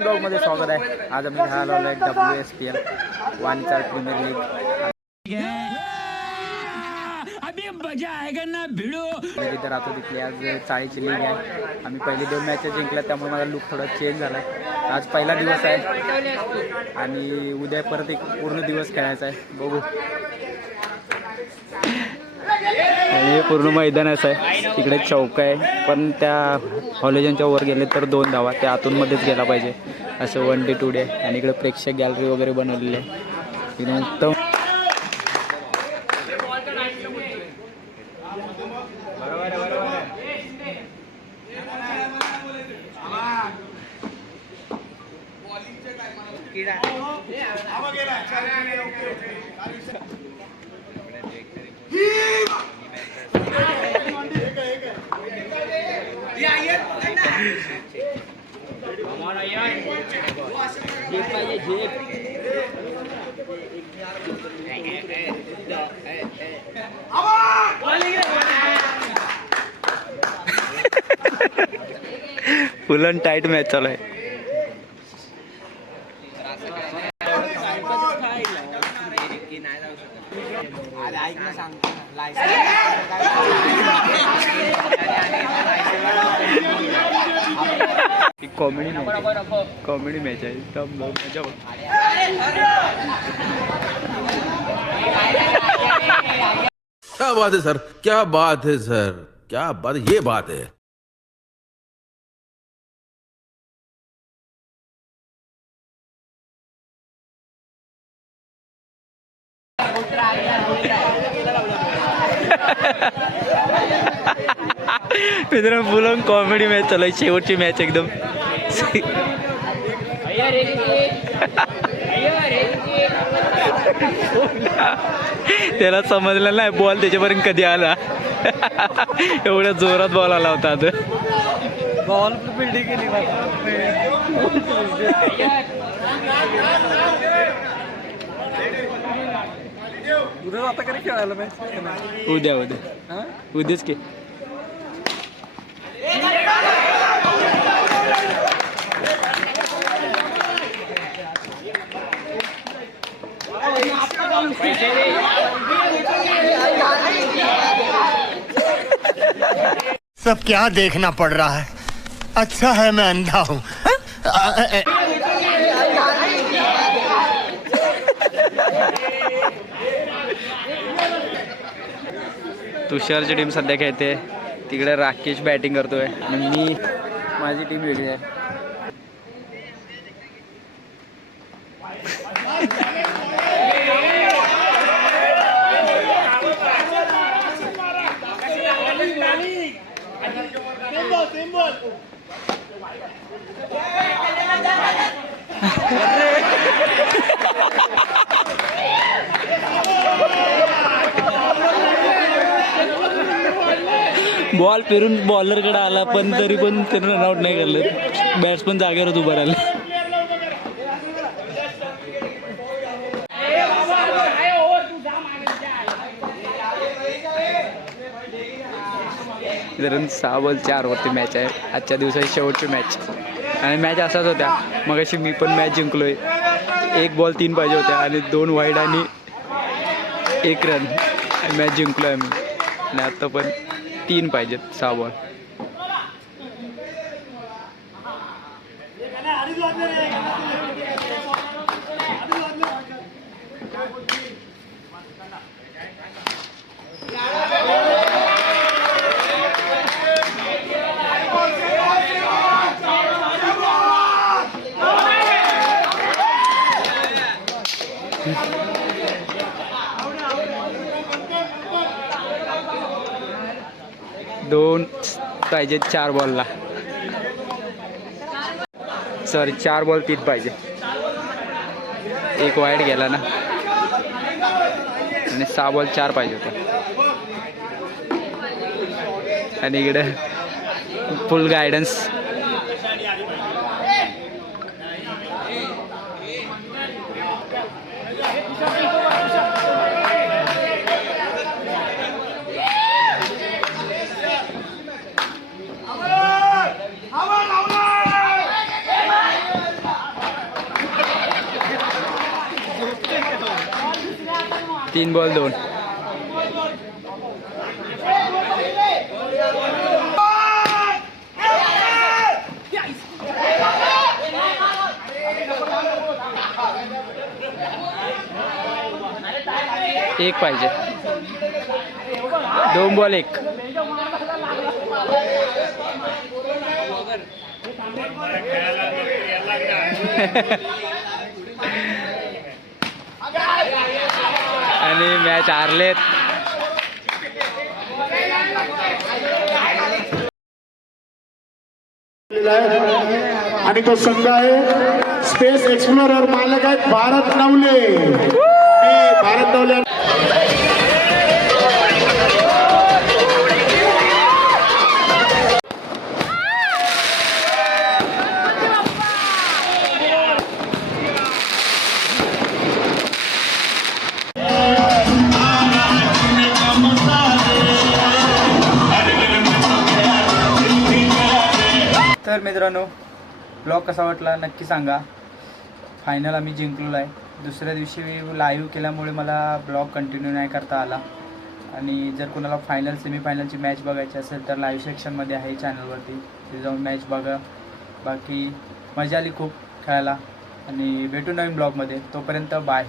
ब्लॉगमध्ये स्वागत आहे. आज आम्ही खेळायला आलो आहे WSPL वाणिचाळ प्रीमियर लीग. मी तिथे राहतो तिथली आज चाळीची लीग आहे. आम्ही पहिली 2 मॅचेस जिंकल्या त्यामुळे माझा लुक थोडा चेंज झाला आहे. आज पहिला दिवस आहे आणि उद्या परत एक पूर्ण दिवस खेळायचा आहे. बघू. हे पूर्ण मैदानाचं आहे. तिकडे चौक आहे पण त्या हॉलेजनच्या वर गेले तर 2 धावा त्या आतूनमध्येच गेला पाहिजे असं 1 डे 2 डे. आणि इकडे प्रेक्षक गॅलरी वगैरे बनवलेली आहे. एकदम उत्तम. फुल अँड टाईट मॅच चालू आहे. कॉमेडी मॅच आहे. एकदम मजा. क्या बात है सर, क्या बात है सर, क्या बात, ये बात है. मित्रांनो फुल कॉमेडी मॅच चालू आहे. शेवटची मॅच एकदम. त्याला समजलं नाही बॉल त्याच्यापर्यंत कधी आला. एवढ्या जोरात बॉल आला होता. आता बॉल बिल्डिंग केली. उद्या आता कधी खेळायला मॅच? उद्याच की. सब क्या देखना पड़ रहा है. अच्छा है मैं अंधा हूँ. तुषारची टीम सध्या खेळते. तिकडे राकेश बॅटिंग करतोय आणि मी माझी टीम वेगळी आहे. बॉल फिरून बॉलरकडे आला पण तरी पण त्यानं रनआउट नाही केलं. बॅट्समन जागेवरच उभं राहिलं. जर 6 बॉल 4 वरती मॅच आहे. आजच्या दिवसाची शेवटची मॅच आणि मॅच असाच होत्या. मगाशी मी पण मॅच जिंकलोय. 1 बॉल 3 पाहिजे होत्या आणि 2 वाईड आणि 1 रन मॅच जिंकलोय मी. आणि आता पण 3 पाहिजेत 6 बॉल. दोन पाहिजे 4 बॉलला. सॉरी 4 बॉल 3 पाहिजे. 1 वाईड गेला ना आणि 6 बॉल 4 पाहिजे होते. आणि इकडे फुल गायडन्स. 3 बॉल 2. एक पाहिजे. 2 बॉल 1. आणि मॅच हारलेत. आणि तो संघ आहे स्पेस एक्सप्लोरर. मालक आहेत भारत नवले. भारत नवले तर मित्रांनो, ब्लॉग कसा वाटला नक्की सांगा. फायनल आम्ही जिंकलेलो आहे. दुसऱ्या दिवशी लाईव्ह केल्यामुळे मला ब्लॉग कंटिन्यू नाही करता आला. आणि जर कोणाला फायनल सेमीफायनलची मॅच बघायची असेल तर लाईव्ह सेक्शनमध्ये आहे चॅनलवरती, ते जाऊन मॅच बघा. बाकी मजा आली खूप खेळायला. आणि भेटू नवीन ब्लॉगमध्ये. तोपर्यंत बाय.